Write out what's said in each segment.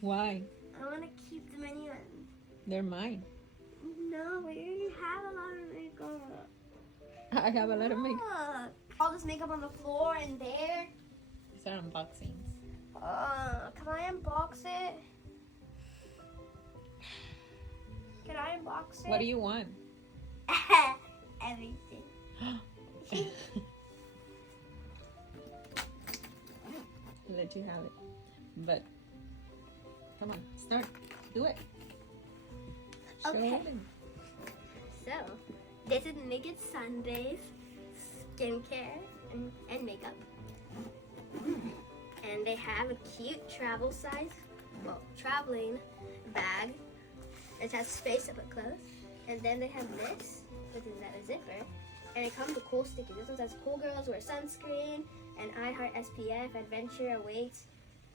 Why? I want to keep the mini ones. They're mine. No, we already have a lot of makeup. I have a lot of makeup. Look. All this makeup on the floor and there. These are unboxings. Can I unbox it? Can I unbox it? What do you want? Everything. Let you have it. But come on, start. Do it. Show Okay. it. So, this is Naked Sunday's skincare and makeup. And they have a cute travel size, traveling bag. It has space to put clothes. And then they have this, which is a zipper. And it comes with cool stickers. This one says cool girls wear sunscreen and I heart SPF, adventure awaits.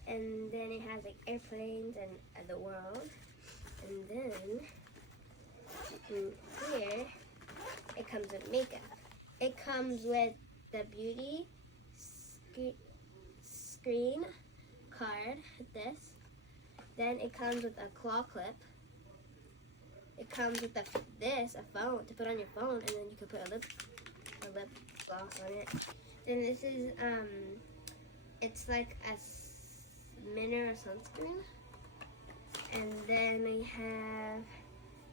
And then it has like airplanes and the world. And then here it comes with makeup. It comes with the beauty screen card, this. Then it comes with a claw clip. It comes with a phone to put on your phone, and then you can put a lip gloss on it. Then this is it's like a mineral sunscreen. And then we have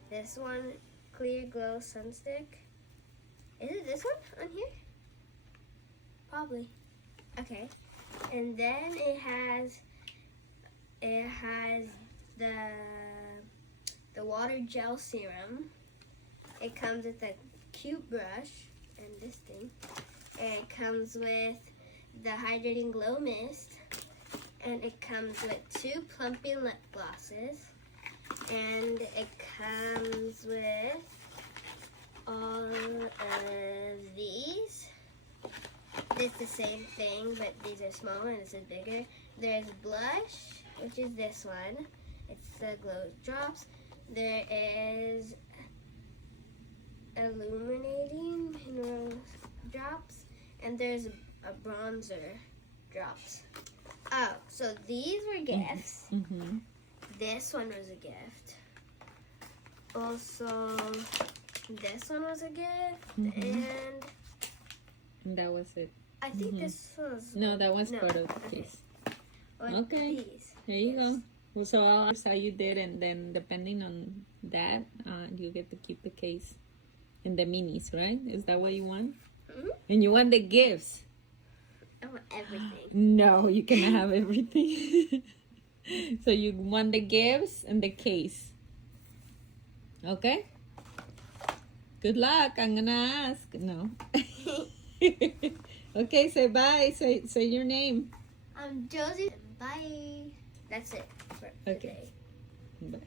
this one, clear glow sunstick. Is it this one on here? Probably. Okay. And then it has the water gel serum. It comes with a cute brush and this thing. And it comes with the hydrating glow mist. And it comes with 2 plumping lip glosses. And it comes with all of these. It's the same thing, but these are smaller and this is bigger. There's blush, which is this one. It's the glow drops. There is illuminating mineral drops, and there's a bronzer drops. Oh, so these were gifts. Mm-hmm. This one was a gift. Also, this one was a gift, And that was it. I think this was... No, that was no, part of the okay. case. Like Okay. these. There you go. Well, so I'll ask how you did, and then depending on that, you get to keep the case and the minis, right? Is that what you want? Mm-hmm. And you want the gifts? I want everything. No, you cannot have everything. So you want the gifts and the case. Okay? Good luck. I'm gonna ask. No. Okay, say bye. Say your name. I'm Josie. Bye. That's it for today. Bye.